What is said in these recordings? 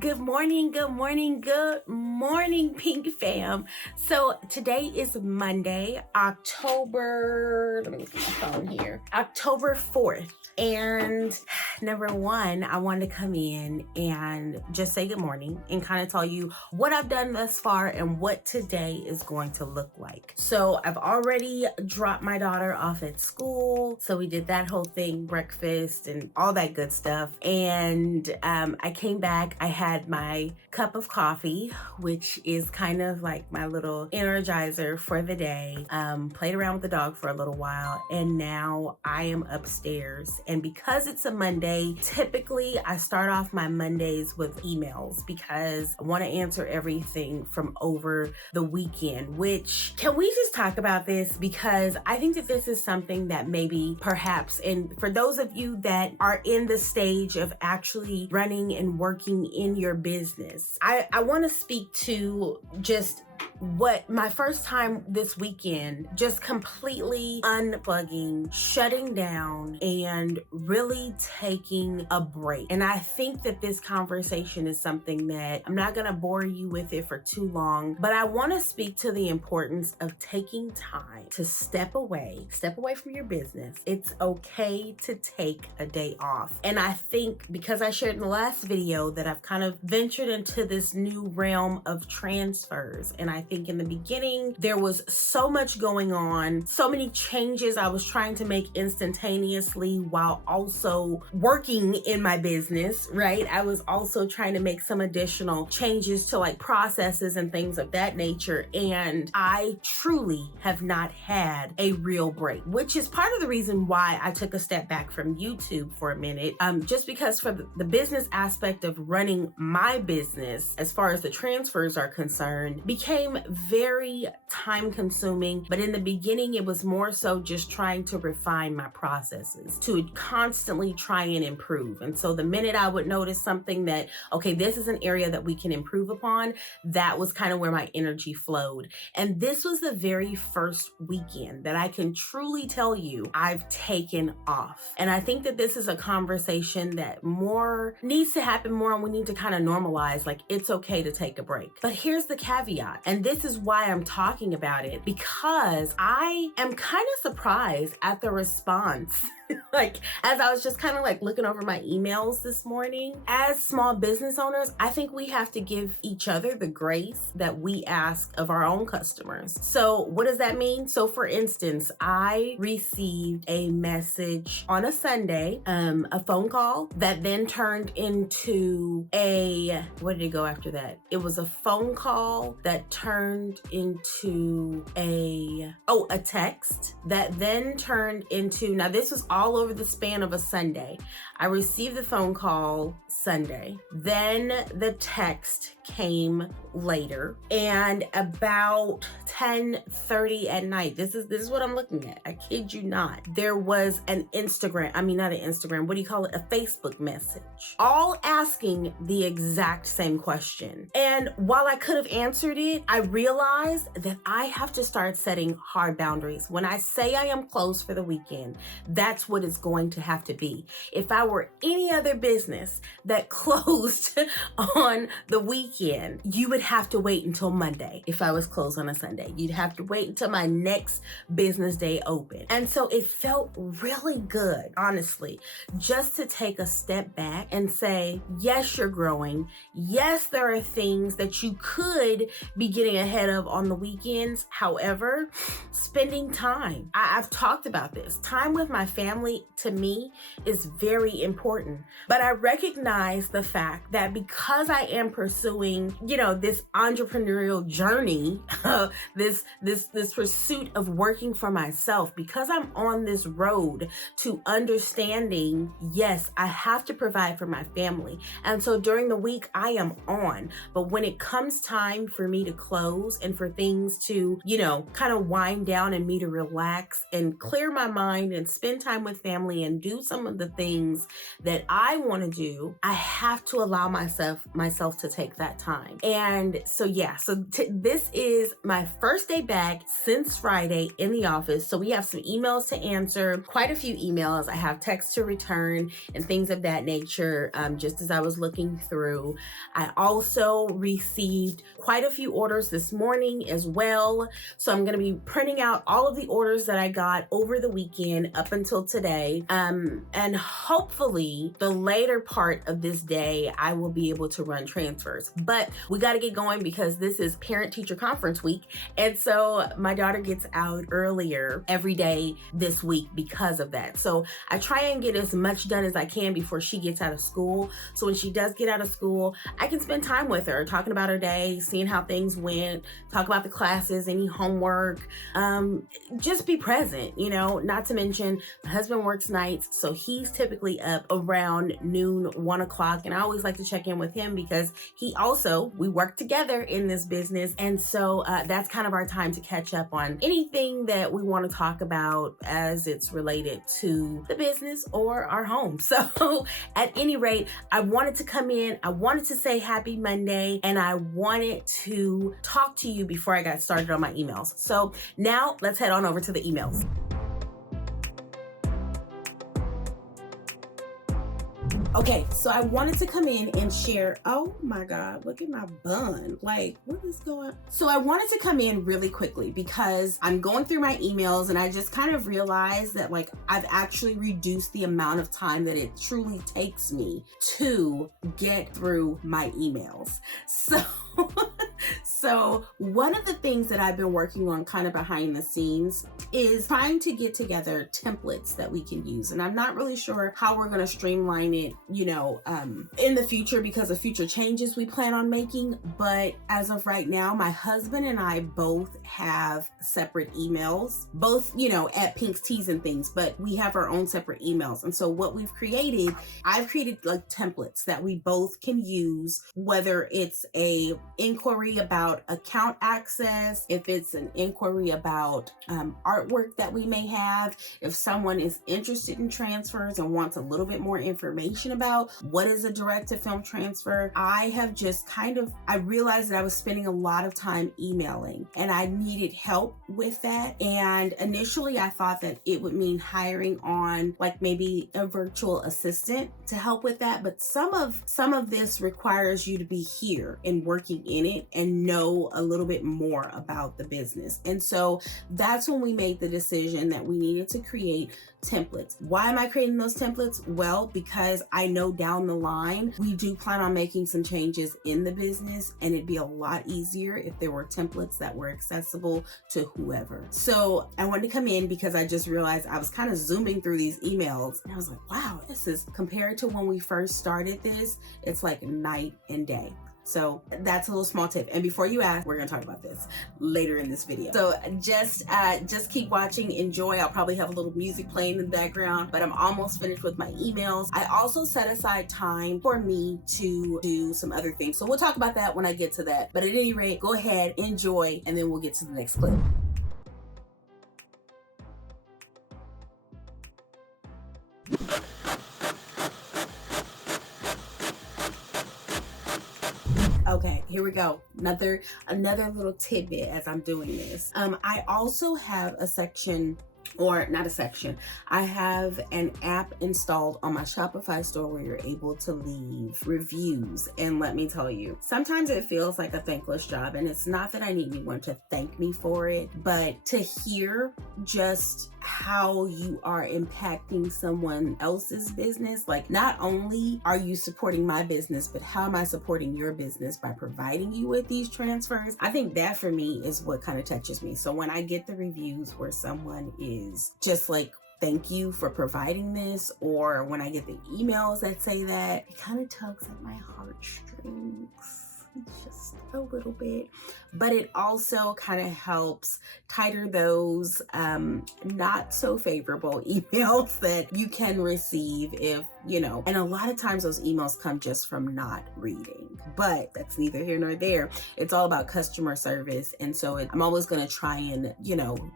Good morning, good morning, good morning, Pink Fam. So today is Monday, October 4th. And number one, I wanted to come in and just say good morning and kind of tell you what I've done thus far and what today is going to look like. So I've already dropped my daughter off at school. So we did that whole thing, breakfast and all that good stuff. And I came back, I had my cup of coffee, which is kind of like my little energizer for the day. Played around with the dog for a little while, and now I am upstairs. And because it's a Monday, typically I start off my Mondays with emails because I want to answer everything from over the weekend, which, can we just talk about this? Because I think that this is something that maybe perhaps, and for those of you that are in the stage of actually running and working in your business, I want to speak to just what my first time this weekend, just completely unplugging, shutting down, and really taking a break. And I think that this conversation is something that I'm not going to bore you with it for too long, but I want to speak to the importance of taking time to step away from your business. It's okay to take a day off. And I think because I shared in the last video that I've kind of ventured into this new realm of transfers, and I think in the beginning, there was so much going on, so many changes I was trying to make instantaneously while also working in my business, right? I was also trying to make some additional changes to like processes and things of that nature. And I truly have not had a real break, which is part of the reason why I took a step back from YouTube for a minute. Just because for the business aspect of running my business, as far as the transfers are concerned, became very time consuming. But in the beginning, it was more so just trying to refine my processes, to constantly try and improve. And so the minute I would notice something that, okay, this is an area that we can improve upon, that was kind of where my energy flowed. And this was the very first weekend that I can truly tell you I've taken off. And I think that this is a conversation that more needs to happen more, and we need to kind of normalize, like, it's okay to take a break. But here's the caveat, and this is why I'm talking about it, because I am kind of surprised at the response. Like, as I was just kind of like looking over my emails this morning, as small business owners, I think we have to give each other the grace that we ask of our own customers. So what does that mean? So for instance, I received a message on a Sunday, a phone call that then turned into what did it go after that? It was a phone call that turned into a text that then turned into, now this was all over the span of a Sunday. I received the phone call Sunday. Then the text came later, and about 10:30 at night, this is what I'm looking at, I kid you not, there was a Facebook message, all asking the exact same question. And while I could have answered it, I realized that I have to start setting hard boundaries. When I say I am closed for the weekend, that's what it's going to have to be. If I were any other business that closed on the weekend, you would have to wait until Monday. If I was closed on a Sunday, you'd have to wait until my next business day open. And so it felt really good, honestly, just to take a step back and say, yes, you're growing. Yes, there are things that you could be getting ahead of on the weekends. However, spending time, I've talked about this, time with my family to me is very important. But I recognize the fact that because I am pursuing, this entrepreneurial journey, this pursuit of working for myself, because I'm on this road to understanding, yes, I have to provide for my family. And so during the week I am on, but when it comes time for me to close and for things to, kind of wind down and me to relax and clear my mind and spend time with family and do some of the things that I want to do, I have to allow myself to take that time. And so, this is my first first day back since Friday in the office. So we have some emails to answer, quite a few emails. I have texts to return and things of that nature. Just as I was looking through, I also received quite a few orders this morning as well. So I'm going to be printing out all of the orders that I got over the weekend up until today. And hopefully the later part of this day, I will be able to run transfers. But we got to get going because this is parent teacher conference week. And so my daughter gets out earlier every day this week because of that. So I try and get as much done as I can before she gets out of school. So when she does get out of school, I can spend time with her, talking about her day, seeing how things went, talk about the classes, any homework, just be present, not to mention my husband works nights. So he's typically up around noon, 1 o'clock. And I always like to check in with him because we work together in this business. And so that's kind of our time to catch up on anything that we want to talk about as it's related to the business or our home. So at any rate, I wanted to come in, I wanted to say happy Monday, and I wanted to talk to you before I got started on my emails. So now let's head on over to the emails. Okay, so I wanted to come in and share, oh my God, look at my bun. Like, what is going on? So I wanted to come in really quickly because I'm going through my emails and I just kind of realized that I've actually reduced the amount of time that it truly takes me to get through my emails. So one of the things that I've been working on kind of behind the scenes is trying to get together templates that we can use. And I'm not really sure how we're going to streamline it, in the future because of future changes we plan on making. But as of right now, my husband and I both have separate emails, both, at Pink's Teas and things, but we have our own separate emails. And so what I've created templates that we both can use, whether it's a inquiry about account access, if it's an inquiry about artwork that we may have, if someone is interested in transfers and wants a little bit more information about what is a direct to film transfer. I have just I realized that I was spending a lot of time emailing and I needed help with that. And initially I thought that it would mean hiring on maybe a virtual assistant to help with that. But some of this requires you to be here and working in it and know a little bit more about the business. And so that's when we made the decision that we needed to create templates. Why am I creating those templates? Well, because I know down the line, we do plan on making some changes in the business and it'd be a lot easier if there were templates that were accessible to whoever. So I wanted to come in because I just realized I was kind of zooming through these emails and I was like, wow, this is compared to when we first started this, it's like night and day. So that's a little small tip. And before you ask, we're going to talk about this later in this video. So just keep watching, enjoy. I'll probably have a little music playing in the background, but I'm almost finished with my emails. I also set aside time for me to do some other things. So we'll talk about that when I get to that. But at any rate, go ahead, enjoy, and then we'll get to the next clip. Okay, here we go. Another little tidbit as I'm doing this. I also have a section, or not a section, I have an app installed on my Shopify store where you're able to leave reviews. And let me tell you, sometimes it feels like a thankless job. And it's not that I need anyone to thank me for it, but to hear just how you are impacting someone else's business. Not only are you supporting my business, but how am I supporting your business by providing you with these transfers? I think that for me is what kind of touches me. So when I get the reviews where someone is just thank you for providing this, or when I get the emails that say that, it kind of tugs at my heartstrings just a little bit. But it also kind of helps tighter those not so favorable emails that you can receive if, and a lot of times those emails come just from not reading, but that's neither here nor there. It's all about customer service. And so I'm always going to try and,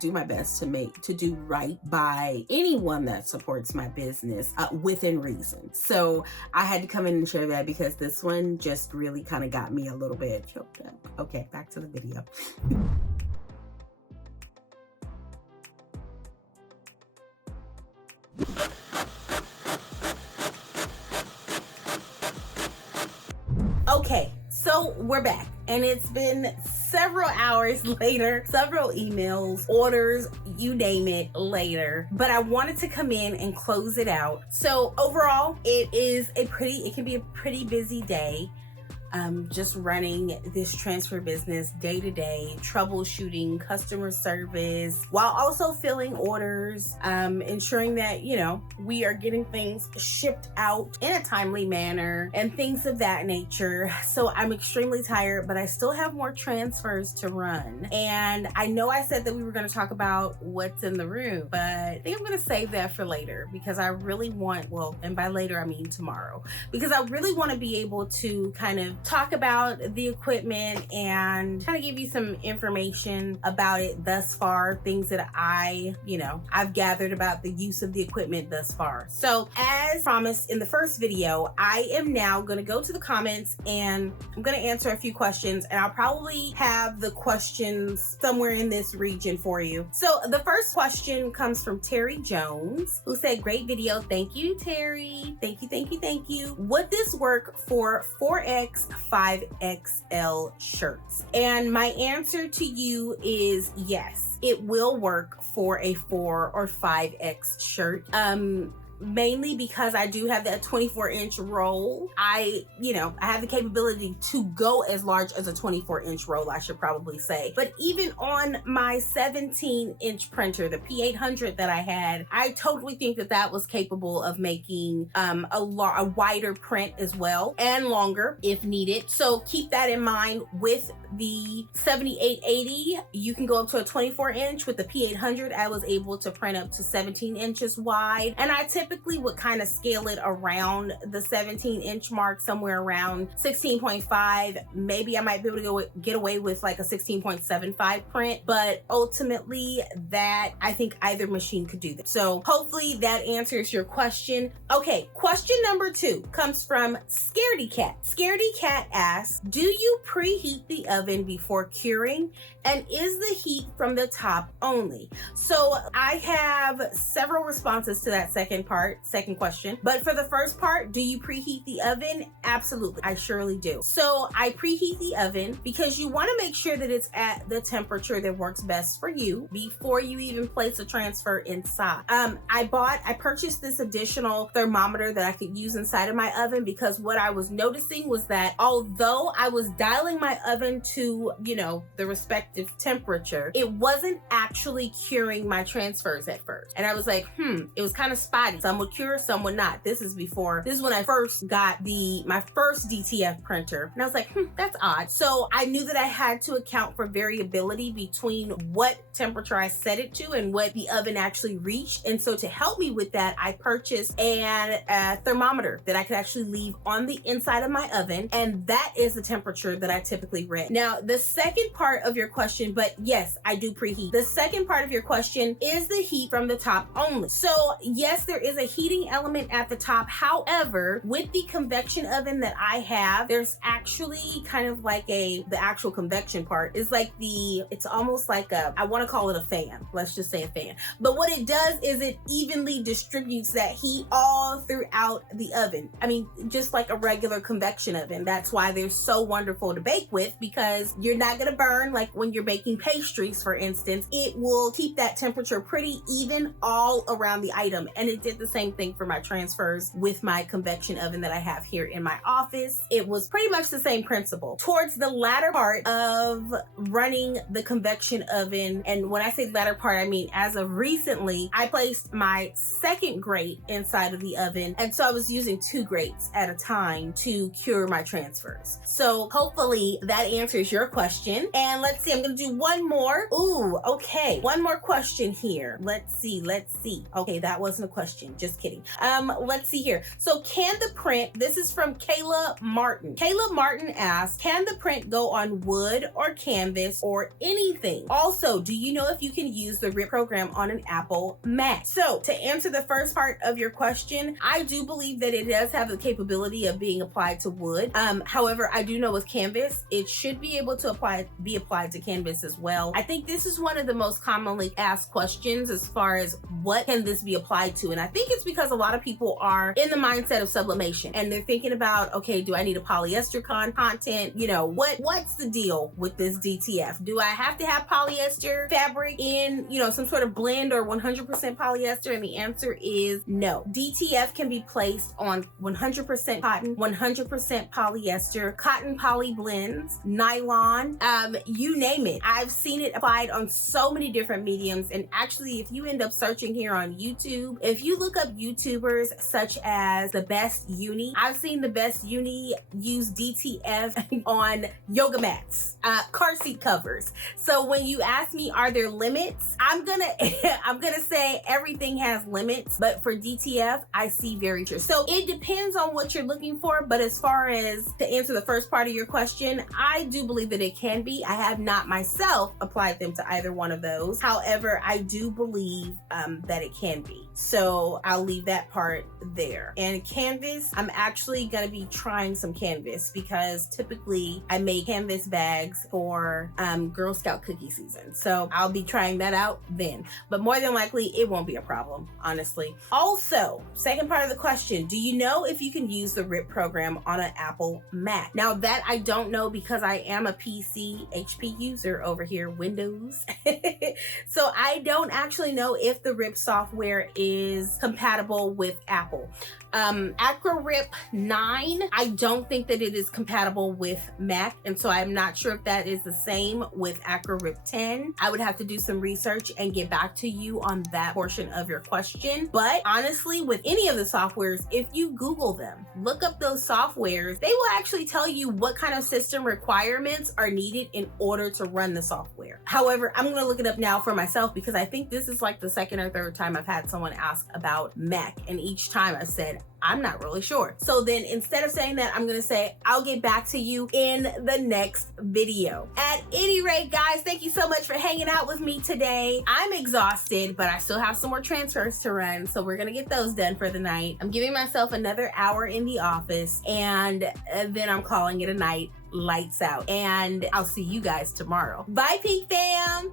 do my best to do right by anyone that supports my business within reason. So I had to come in and share that because this one just really kind of got me a little bit choked up. Okay, back to the video. So we're back, and it's been several hours later, several emails, orders, you name it, later. But I wanted to come in and close it out. So overall, it can be a pretty busy day. Just running this transfer business day to day, troubleshooting customer service, while also filling orders, ensuring that, we are getting things shipped out in a timely manner and things of that nature. So I'm extremely tired, but I still have more transfers to run. And I know I said that we were going to talk about what's in the room, but I think I'm going to save that for later because I really want, and by later, I mean tomorrow, because I really want to be able to kind of talk about the equipment and kind of give you some information about it thus far, things that I've gathered about the use of the equipment thus far. So as promised in the first video, I am now going to go to the comments and I'm going to answer a few questions, and I'll probably have the questions somewhere in this region for you. So the first question comes from Teri Jones, who said, "Great video. Thank you, Teri. Thank you, thank you, thank you. Would this work for 4X, 5XL shirts?" And my answer to you is yes, it will work for a 4 or 5X shirt. Mainly because I do have that 24-inch roll. I have the capability to go as large as a 24-inch roll, I should probably say. But even on my 17-inch printer, the P800 that I had, I totally think that was capable of making a wider print as well, and longer if needed. So keep that in mind. With the 7880, you can go up to a 24-inch. With the P800, I was able to print up to 17 inches wide, and I typically would kind of scale it around the 17-inch mark, somewhere around 16.5. Maybe I might be able to get away with like a 16.75 print, but ultimately that I think either machine could do that. So hopefully that answers your question. Okay, question number 2 comes from Scaredy Cat. Scaredy Cat asks, "Do you preheat the oven before curing? And is the heat from the top only?" So I have several responses to that second question. But for the first part, do you preheat the oven? Absolutely, I surely do. So I preheat the oven because you want to make sure that it's at the temperature that works best for you before you even place a transfer inside. I purchased this additional thermometer that I could use inside of my oven because what I was noticing was that although I was dialing my oven to, the respective temperature, it wasn't actually curing my transfers at first. And I was like, it was kind of spotty. Some would cure, some would not. This is when I first got my first DTF printer. And I was like, that's odd. So I knew that I had to account for variability between what temperature I set it to and what the oven actually reached. And so to help me with that, I purchased a thermometer that I could actually leave on the inside of my oven. And that is the temperature that I typically read. Now, the second part of your question, but yes, I do preheat. The second part of your question is the heat from the top only. So yes, there is a heating element at the top. However, with the convection oven that I have, there's actually kind of like the actual convection part is like it's almost like I want to call it a fan. Let's just say a fan. But what it does is it evenly distributes that heat all throughout the oven. I mean, just like a regular convection oven. That's why they're so wonderful to bake with, because you're not going to burn like when you're baking pastries, for instance. It will keep that temperature pretty even all around the item. And it did the same thing for my transfers with my convection oven that I have here in my office. It was pretty much the same principle. Towards the latter part of running the convection oven, and when I say latter part, I mean as of recently, I placed my second grate inside of the oven. And so I was using 2 grates at a time to cure my transfers. So hopefully that answers your question. And let's see, I'm going to do one more. Ooh, okay. One more question here. Let's see. Okay, that wasn't a question. Just kidding. Let's see here. So can the print, this is from Kayla Martin. Kayla Martin asks, can the print go on wood or canvas or anything? Also, do you know if you can use the RIP program on an Apple Mac? So to answer the first part of your question, I do believe that it does have the capability of being applied to wood. However, I do know with canvas, it should be able to be applied to canvas as well. I think this is one of the most commonly asked questions as far as what can this be applied to? And I think think it's because a lot of people are in the mindset of sublimation and they're thinking about, okay, do I need a polyester content? You know, what's the deal with this DTF? Do I have to have polyester fabric in, you know, some sort of blend or 100% polyester? And the answer is no. DTF can be placed on 100% cotton, 100% polyester, cotton poly blends, nylon, you name it. I've seen it applied on so many different mediums. And actually, if you end up searching here on YouTube, if you look up YouTubers such as The Best Uni, I've seen The Best Uni use DTF on yoga mats, car seat covers. So when you ask me, are there limits? I'm gonna say everything has limits, but for DTF, I see very true. So it depends on what you're looking for. But as far as to answer the first part of your question, I do believe that it can be. I have not myself applied them to either one of those. However, I do believe that it can be. So I'll leave that part there. And canvas, I'm actually gonna be trying some canvas because typically I make canvas bags for Girl Scout cookie season. So I'll be trying that out then. But more than likely, it won't be a problem, honestly. Also, second part of the question, do you know if you can use the RIP program on an Apple Mac? Now that I don't know because I am a PC HP user over here, Windows. So I don't actually know if the RIP software is compatible with Apple. AcroRip 9, I don't think that it is compatible with Mac, and so I'm not sure if that is the same with AcroRip 10. I would have to do some research and get back to you on that portion of your question. But honestly, with any of the softwares, if you Google them, look up those softwares, they will actually tell you what kind of system requirements are needed in order to run the software. However, I'm gonna look it up now for myself because I think this is like the second or third time I've had someone ask about Mac, and each time I've said, I'm not really sure. So then instead of saying that, I'm gonna say, I'll get back to you in the next video. At any rate, guys, thank you so much for hanging out with me today. I'm exhausted, but I still have some more transfers to run. So we're gonna get those done for the night. I'm giving myself another hour in the office and then I'm calling it a night. Lights out. And I'll see you guys tomorrow. Bye, Pink Fam.